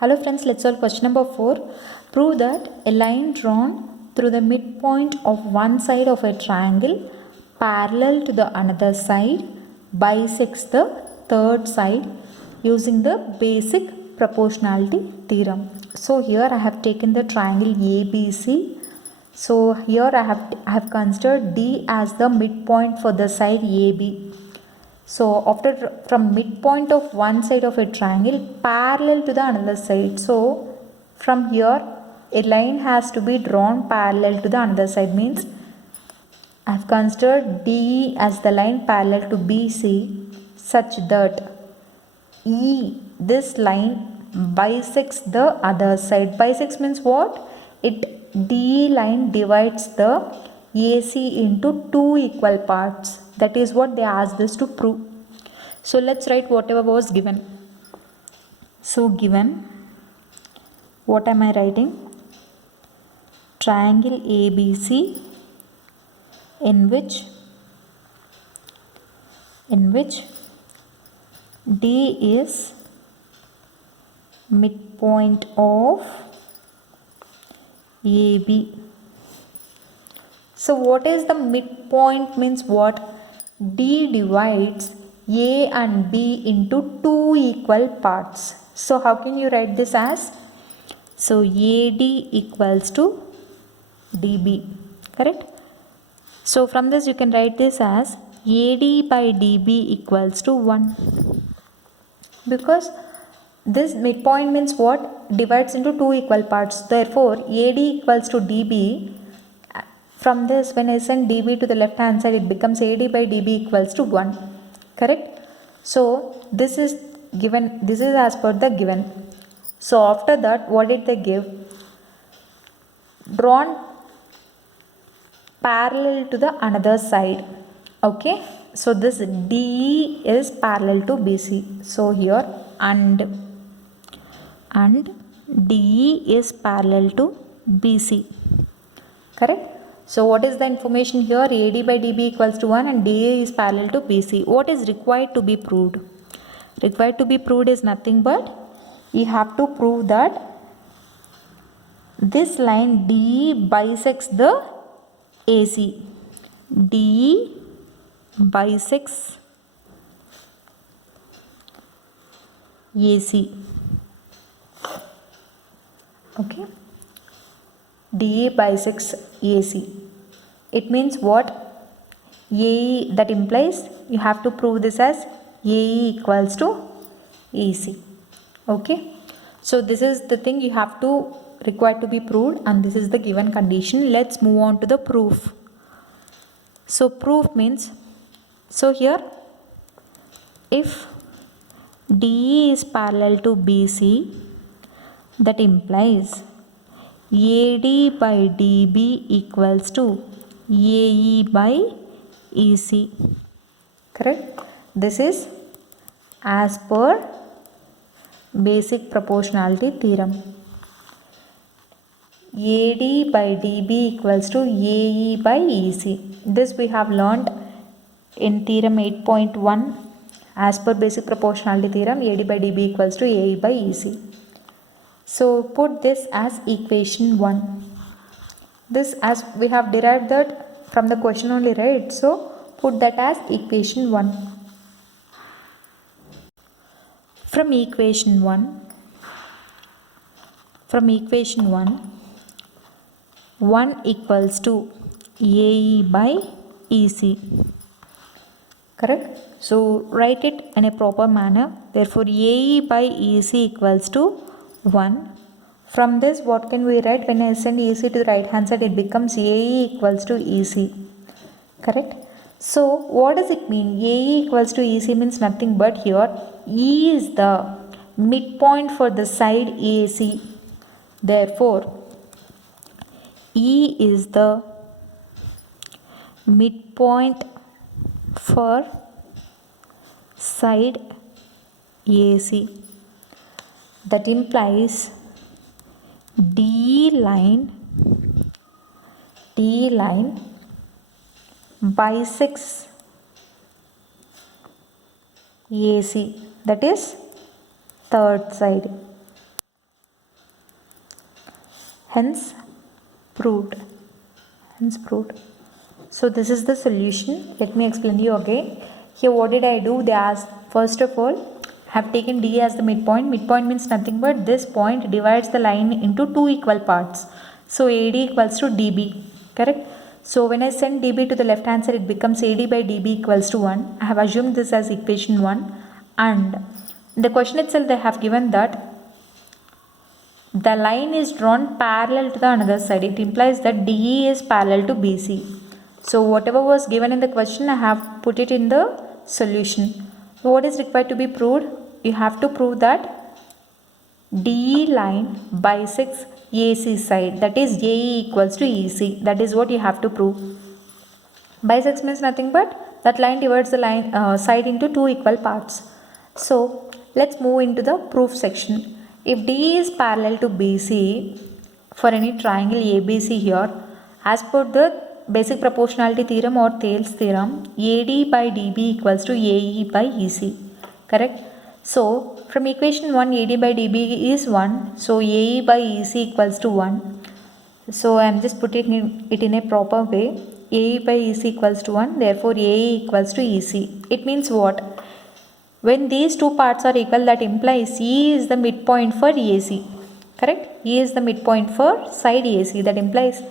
Hello friends, let's solve question number 4. Prove that a line drawn through the midpoint of one side of a triangle parallel to the another side bisects the third side using the basic proportionality theorem. So here I have taken the triangle ABC. So here I have considered D as the midpoint for the side AB. So from midpoint of one side of a triangle parallel to the another side. So from here a line has to be drawn parallel to the another side, means I have considered DE as the line parallel to BC such that this line bisects the other side. Bisects means what? DE line divides the AC into two equal parts. That is what they asked us to prove. So let's write whatever was given. So given, what am I writing? Triangle ABC in which D is midpoint of AB. So what is the midpoint means what? D divides A and B into two equal parts. So how can you write this as? So AD equals to DB, correct? So from this you can write this as AD by DB equals to 1. Because this midpoint means what? Divides into two equal parts. Therefore AD equals to DB. From this, when I send DB to the left hand side, it becomes AD by DB equals to 1. Correct? So this is given, this is as per the given. So after that, what did they give? Drawn parallel to the another side. Okay? So this DE is parallel to BC. So here and DE is parallel to BC. Correct? So what is the information here? AD by DB equals to 1 and DA is parallel to BC. What is required to be proved? Required to be proved is nothing but you have to prove that this line DE bisects the AC. DE bisects AC. Okay. DE bisects AC. It means what? AE, that implies you have to prove this as AE equals to AC. Okay. So this is the thing you have to require to be proved, and this is the given condition. Let's move on to the proof. So proof means, so here if DE is parallel to BC, that implies AD by DB equals to AE by EC. Correct? This is as per basic proportionality theorem. AD by DB equals to AE by EC. This we have learnt in theorem 8.1. As per basic proportionality theorem, AD by DB equals to AE by EC. So put this as equation 1. This, as we have derived that from the question only, right? So put that as equation 1. From equation 1, 1 equals to AE by EC. Correct? So write it in a proper manner. Therefore AE by EC equals to 1. From this, what can we write? When I send EC to the right hand side, it becomes AE equals to EC. Correct? So what does it mean? AE equals to EC means nothing but here E is the midpoint for the side AC. Therefore E is the midpoint for side AC. That implies D line bisects AC, that is third side. hence proved. So this is the solution. Let me explain you again. Here what did I do? They asked, first of all, I have taken D as the midpoint. Midpoint means nothing but this point divides the line into two equal parts. So AD equals to DB, correct? So when I send DB to the left hand side, it becomes AD by DB equals to 1. I have assumed this as equation 1, and in the question itself they have given that the line is drawn parallel to the another side. It implies that DE is parallel to BC. So whatever was given in the question, I have put it in the solution. So what is required to be proved? You have to prove that DE line bisects AC side, that is AE equals to EC. That is what you have to prove. Bisects means nothing but that line divides the line side into two equal parts. So let's move into the proof section. If DE is parallel to BC for any triangle ABC here, as per the basic proportionality theorem or Thales theorem, AD by DB equals to AE by EC, correct? So from equation 1, AD by DB is 1, so AE by EC equals to 1. So I am just putting it in a proper way. AE by EC equals to 1, therefore AE equals to EC. It means what? When these two parts are equal, that implies E is the midpoint for AC, correct? E is the midpoint for side AC, that implies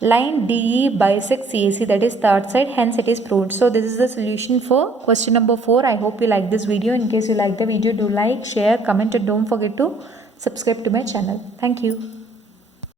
line DE bisects AC, that is third side, hence it is proved. So this is the solution for question number 4. I hope you like this video. In case you like the video, do like, share, comment, and don't forget to subscribe to my channel. Thank you.